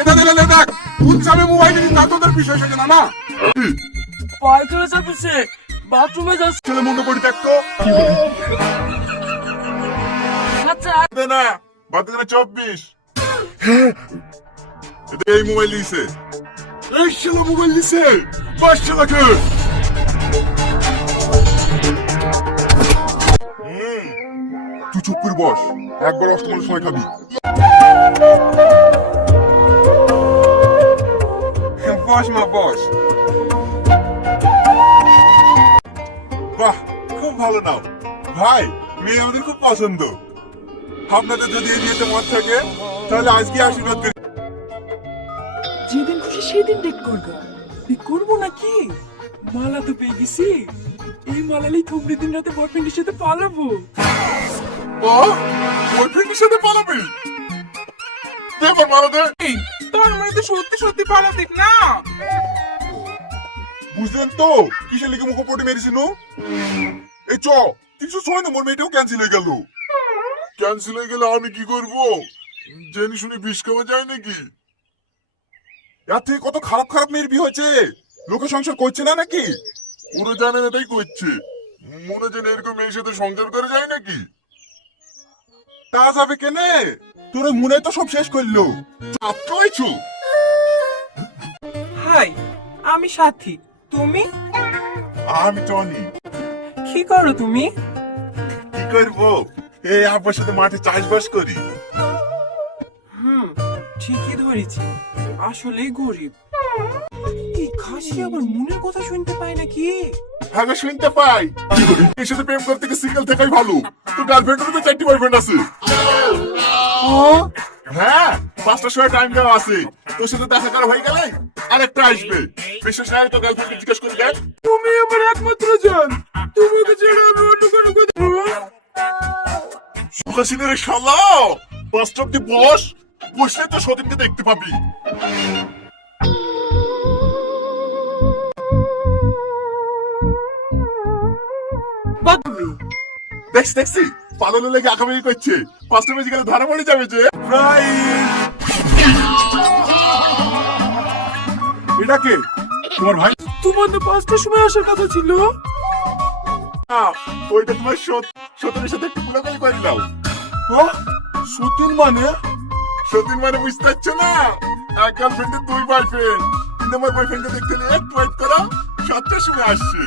এটা দিলে দেখ উৎসবে মোবাইল নিয়ে তা তোদের বিষয় সেটা না না পায়খানা চাপিছে, বাথরুমে যাচ্ছে। ছেলে মুন্ড করে দেখতো আচ্ছা দে না বাদ দিনে 24 এটা এই মোবাইল নিছে এই ছেলে মোবাইল নিছে বাস ছেলেকে তুই চুপ করে বস একবার অষ্টমের সময় খাবি বস মা বস বাহ খুব ভালো নাও ভাই মেয়ে আমাদের খুব পছন্দ আপনাদের যদি এই বিয়েতে মত থাকে তাহলে আজকে আশীর্বাদ করি যেদিন খুশি সেদিন ডেট করবো, করবো নাকি? মালা তো পেয়ে গেছি, এই মালালেই থমরি দিন রাতে বয়ফ্রেন্ডের সাথে পালাবো। ও বয়ফ্রেন্ডের সাথে পালাবি দেবার মারা দে তোর মানে তো সত্যি সত্যি পালাতিক না। বুঝলেন তো কিসের লিখে মুখোপটি মেরেছিল এই 306 নম্বর মেয়েটাও ক্যান্সেল হয়ে গেল ক্যান্সেল হয়ে গেলে আমি কি করব জেনে শুনে বিষ খাওয়া যায় নাকি এর থেকে কত খারাপ খারাপ মেয়ের বিয়ে হয়েছে লোকে সংসার করছে না নাকি ওরা জানে না তাই করছে মনে যেন এরকম মেয়ের সাথে সংসার করে যায় নাকি তা যাবে কেনে তোর মনে তো সব শেষ করলো ছাত্র হয়েছো হাই, আমি সাথী, তুমি আমি টনি কি করো তুমি? কি করবো এই আব্বার সাথে মাঠে চাষবাস করি ঠিকই ধরেছি, আসলেই গরিব। এই খাসি আবার মনের কথা শুনতে পায় নাকি? আগে শুনতে পাই এর সাথে প্রেম করতে গিয়ে সিঙ্গেল থাকাই ভালো তোর গার্লফ্রেন্ডের তো 4টি বয়ফ্রেন্ড আছে হ্যাঁ 5টার সময় টাইম দেওয়া আছে তোর সাথে দেখা করা হয়ে গেলে আরেকটা আসবে বিশেষ না তো গার্লফ্রেন্ডকে জিজ্ঞেস করে দেখ তুমি আমার একমাত্র জান, তোমাকে ছেড়ে আমি অন্য কোনো কথা। সুখাসিনের শালা 5টা অব্দি বসলে তো সতীনকে দেখতে পাবি দেখছি পালানো লেগে আঁকাবাকি করছে 5টা বেজে গেলে ধরা পড়ে যাবে যে এটা কে তোমার ভাই তোমার তো 5টার সময় আসার কথা ছিল। ওইটা তোমার সতীনের সাথে একটু গুলাগুলি করে দাও সতীন সতীন মানে বুঝতে পারছো না এক গার্লফ্রেন্ডের 2 বয়ফ্রেন্ড কিন্তু আমার বয়ফ্রেন্ডকে দেখতে হলে একটু ওয়েট করো 7টার সময় আসছে